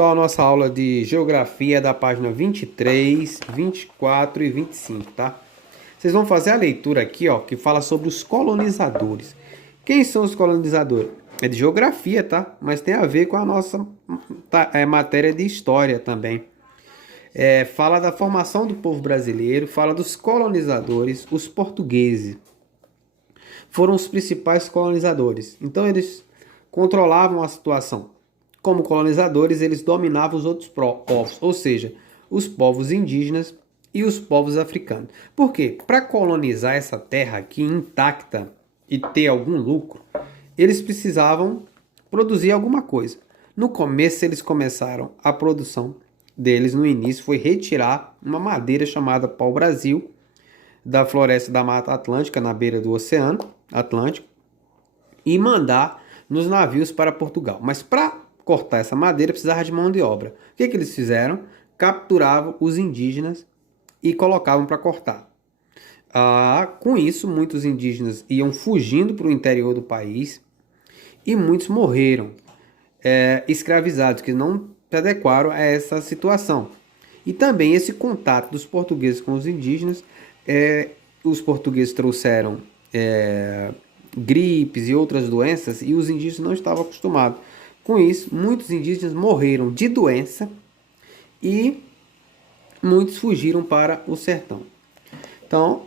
Pessoal, nossa aula de geografia da página 23, 24 e 25, tá? Vocês vão fazer a leitura aqui, ó, que fala sobre os colonizadores. Quem são os colonizadores? É de geografia, tá? Mas tem a ver com a nossa matéria de história também. Fala da formação do povo brasileiro, fala dos colonizadores, os portugueses. Foram os principais colonizadores. Então eles controlavam a situação. Como colonizadores, eles dominavam os outros povos, ou seja, os povos indígenas e os povos africanos. Por quê? Para colonizar essa terra aqui intacta e ter algum lucro, eles precisavam produzir alguma coisa. No começo, eles começaram a produção deles, no início, foi retirar uma madeira chamada pau-brasil da floresta da Mata Atlântica, na beira do Oceano Atlântico, e mandar nos navios para Portugal. Mas para cortar essa madeira precisava de mão de obra. O que eles fizeram? Capturavam os indígenas e colocavam para cortar. Com isso, muitos indígenas iam fugindo para o interior do país e muitos morreram escravizados, que não se adequaram a essa situação. E também esse contato dos portugueses com os indígenas, os portugueses trouxeram gripes e outras doenças e os indígenas não estavam acostumados. Com isso, muitos indígenas morreram de doença e muitos fugiram para o sertão. Então,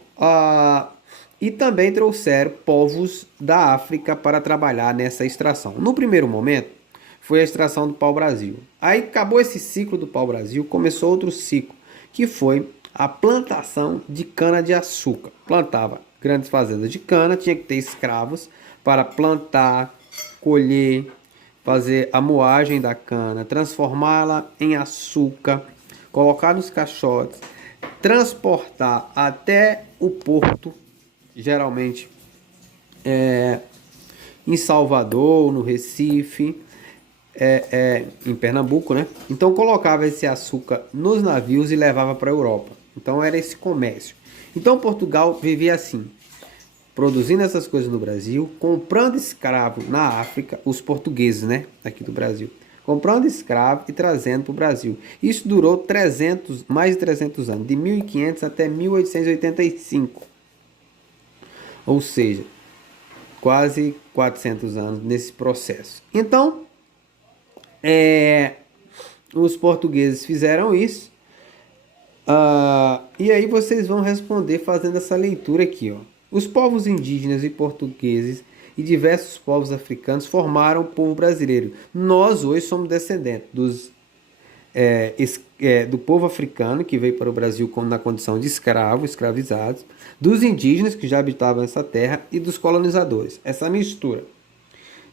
e também trouxeram povos da África para trabalhar nessa extração. No primeiro momento, foi a extração do pau-brasil. Aí acabou esse ciclo do pau-brasil, começou outro ciclo, que foi a plantação de cana-de-açúcar. Plantava grandes fazendas de cana, tinha que ter escravos para plantar, colher, fazer a moagem da cana, transformá-la em açúcar, colocar nos caixotes, transportar até o porto, geralmente em Salvador, no Recife, em Pernambuco, né? Então colocava esse açúcar nos navios e levava para a Europa. Então era esse comércio. Então Portugal vivia assim, produzindo essas coisas no Brasil, comprando escravo na África, os portugueses, né, aqui do Brasil, comprando escravo e trazendo para o Brasil. Isso durou mais de 300 anos, de 1500 até 1885. Ou seja, quase 400 anos nesse processo. Então, os portugueses fizeram isso. E aí vocês vão responder fazendo essa leitura aqui, ó. Os povos indígenas e portugueses e diversos povos africanos formaram o povo brasileiro. Nós hoje somos descendentes do povo africano que veio para o Brasil na condição de escravizados, dos indígenas que já habitavam essa terra e dos colonizadores. Essa mistura.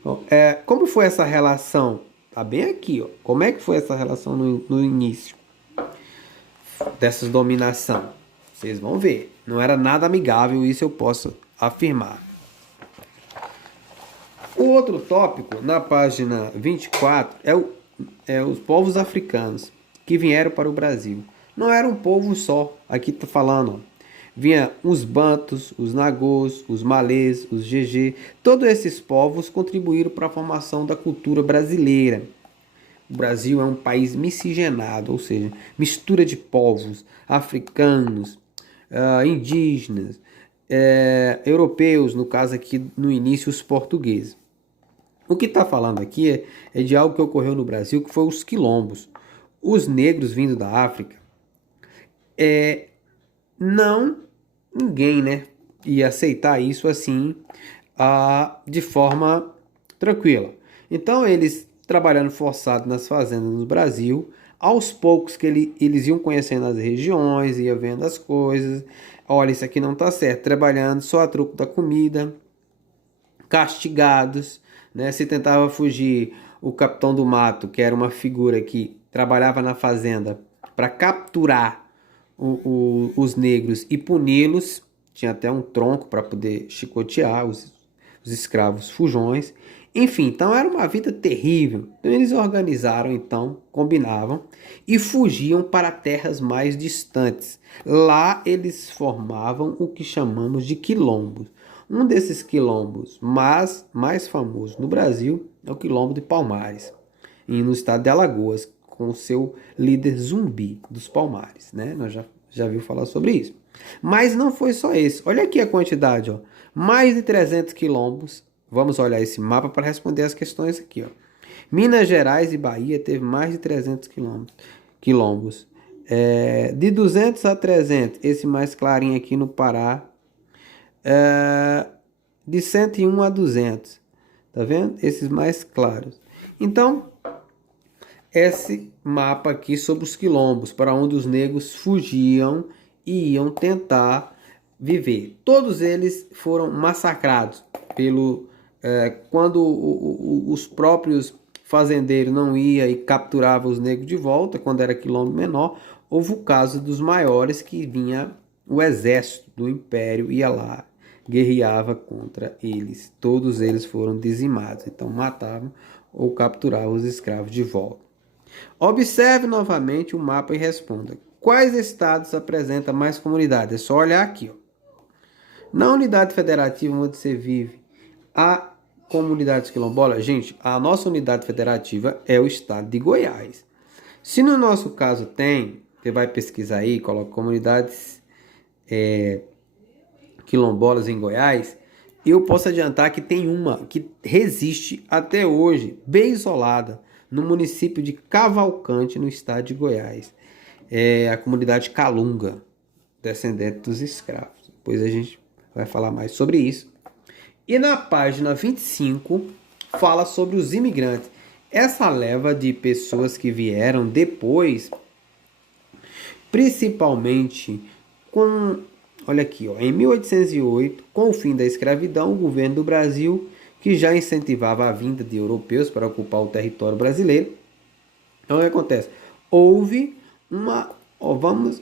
Bom, como foi essa relação? Tá bem aqui, ó. Como é que foi essa relação no início dessas dominação? Vocês vão ver. Não era nada amigável, isso eu posso afirmar. O outro tópico, na página 24, é os povos africanos que vieram para o Brasil. Não era um povo só, aqui tá falando, ó. Vinha os bantos, os nagôs, os malês, os gegê. Todos esses povos contribuíram para a formação da cultura brasileira. O Brasil é um país miscigenado, ou seja, mistura de povos africanos, indígenas, europeus, no caso aqui no início os portugueses. O que está falando aqui é de algo que ocorreu no Brasil, que foi os quilombos. Os negros vindo da África, ninguém, né, ia aceitar isso assim de forma tranquila. Então eles trabalhando forçado nas fazendas no Brasil, aos poucos que eles iam conhecendo as regiões, iam vendo as coisas, olha, isso aqui não está certo, trabalhando só a troco da comida, castigados, né? Se tentava fugir, o capitão do mato, que era uma figura que trabalhava na fazenda para capturar os negros e puni-los, tinha até um tronco para poder chicotear os escravos fujões. Enfim, então era uma vida terrível. Então eles organizaram, então, combinavam e fugiam para terras mais distantes. Lá eles formavam o que chamamos de quilombos. Um desses quilombos mais famosos no Brasil é o Quilombo de Palmares, e no estado de Alagoas, com o seu líder Zumbi dos Palmares, né? Nós já viu falar sobre isso. Mas não foi só esse. Olha aqui a quantidade, ó. Mais de 300 quilombos. Vamos olhar esse mapa para responder as questões aqui, ó. Minas Gerais e Bahia teve mais de 300 quilombos. De 200 a 300, esse mais clarinho aqui no Pará. De 101 a 200. Tá vendo? Esses mais claros. Então, esse mapa aqui sobre os quilombos, para onde os negros fugiam e iam tentar viver. Todos eles foram massacrados quando os próprios fazendeiros não iam e capturavam os negros de volta, quando era quilombo menor, houve o caso dos maiores que vinha o exército do império, ia lá, guerreava contra eles. Todos eles foram dizimados, então matavam ou capturavam os escravos de volta. Observe novamente o mapa e responda. Quais estados apresentam mais comunidades? É só olhar aqui, ó. Na unidade federativa onde você vive, há comunidades quilombolas? Gente, a nossa unidade federativa é o estado de Goiás. Se no nosso caso tem, você vai pesquisar aí, coloca comunidades quilombolas em Goiás, eu posso adiantar que tem uma que resiste até hoje, bem isolada, no município de Cavalcante, no estado de Goiás. É a comunidade Calunga, descendente dos escravos. Depois a gente vai falar mais sobre isso. E na página 25, fala sobre os imigrantes. Essa leva de pessoas que vieram depois, principalmente olha aqui, ó, em 1808, com o fim da escravidão, o governo do Brasil, que já incentivava a vinda de europeus para ocupar o território brasileiro. Então, o que acontece? Houve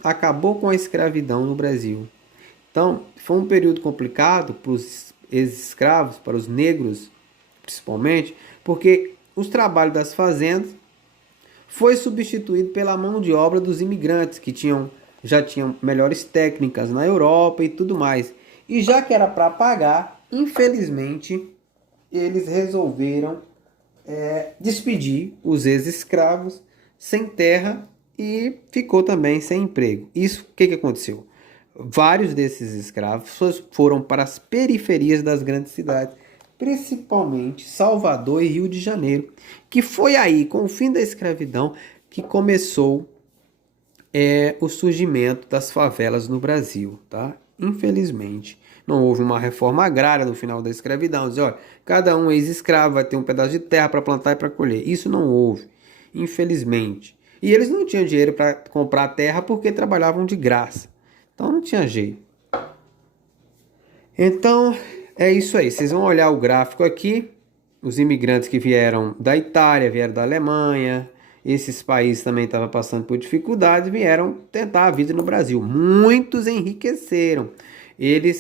acabou com a escravidão no Brasil. Então, foi um período complicado para os ex-escravos, para os negros, principalmente, porque os trabalhos das fazendas foi substituído pela mão de obra dos imigrantes, que já tinham melhores técnicas na Europa e tudo mais. E já que era para pagar, infelizmente, eles resolveram despedir os ex-escravos sem terra e ficou também sem emprego. Isso, o que aconteceu? Vários desses escravos foram para as periferias das grandes cidades, principalmente Salvador e Rio de Janeiro, que foi aí, com o fim da escravidão, que começou o surgimento das favelas no Brasil, tá? Infelizmente, não houve uma reforma agrária no final da escravidão. Dizer, olha, cada um ex-escravo vai ter um pedaço de terra para plantar e para colher. Isso não houve, infelizmente. E eles não tinham dinheiro para comprar terra porque trabalhavam de graça. Então não tinha jeito. Então é isso aí. Vocês vão olhar o gráfico aqui. Os imigrantes que vieram da Itália, vieram da Alemanha. Esses países também estavam passando por dificuldades, vieram tentar a vida no Brasil. Muitos enriqueceram.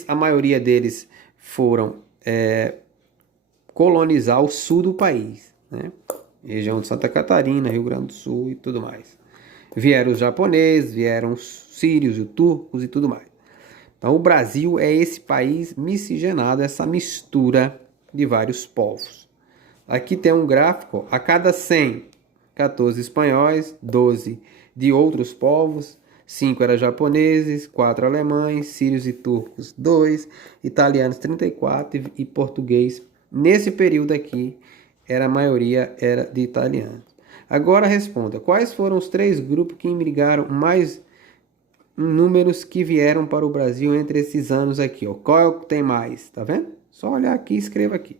A maioria deles foram colonizar o sul do país, né? Região de Santa Catarina, Rio Grande do Sul e tudo mais. Vieram os japoneses, vieram os sírios, os turcos e tudo mais. Então o Brasil é esse país miscigenado, essa mistura de vários povos. Aqui tem um gráfico, a cada 100, 14 espanhóis, 12 de outros povos, 5 eram japoneses, 4 alemães, sírios e turcos 2, italianos 34 e português. Nesse período aqui, a maioria era de italianos. Agora responda, quais foram os 3 grupos que imigraram mais números que vieram para o Brasil entre esses anos aqui? Ó? Qual é o que tem mais? Tá vendo? Só olhar aqui e escreva aqui.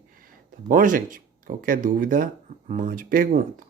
Tá bom, gente? Qualquer dúvida, mande pergunta.